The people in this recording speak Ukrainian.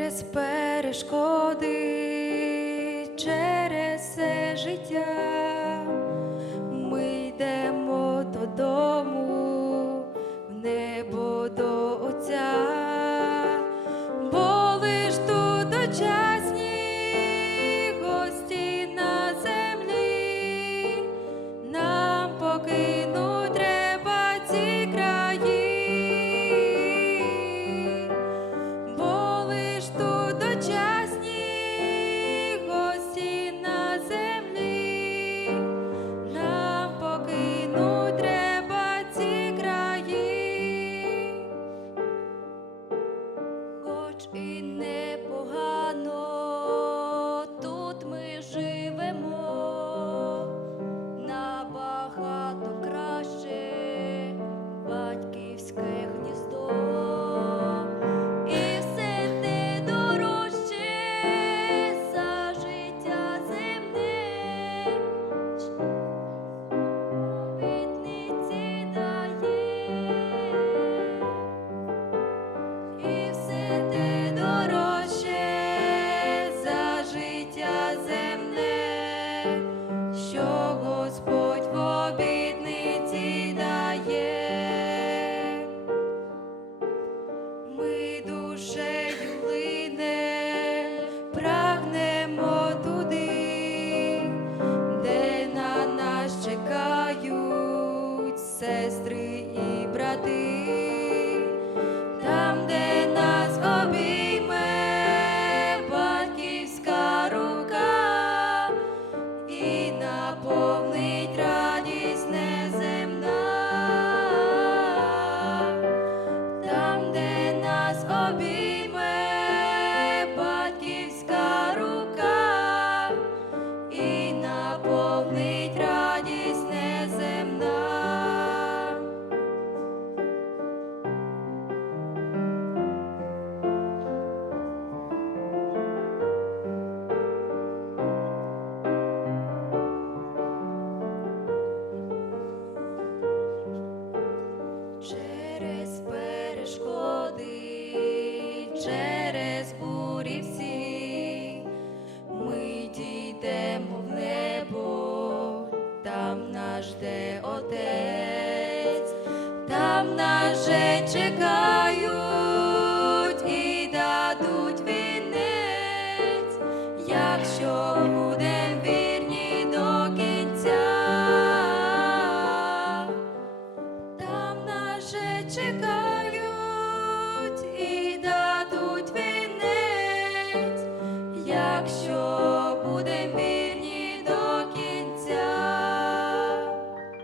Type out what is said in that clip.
через перешкоди, через все життя. хоч і не через перешкоди, через бурі всі ми дійдемо в небо, там наш де отець, там нас же чекає. sure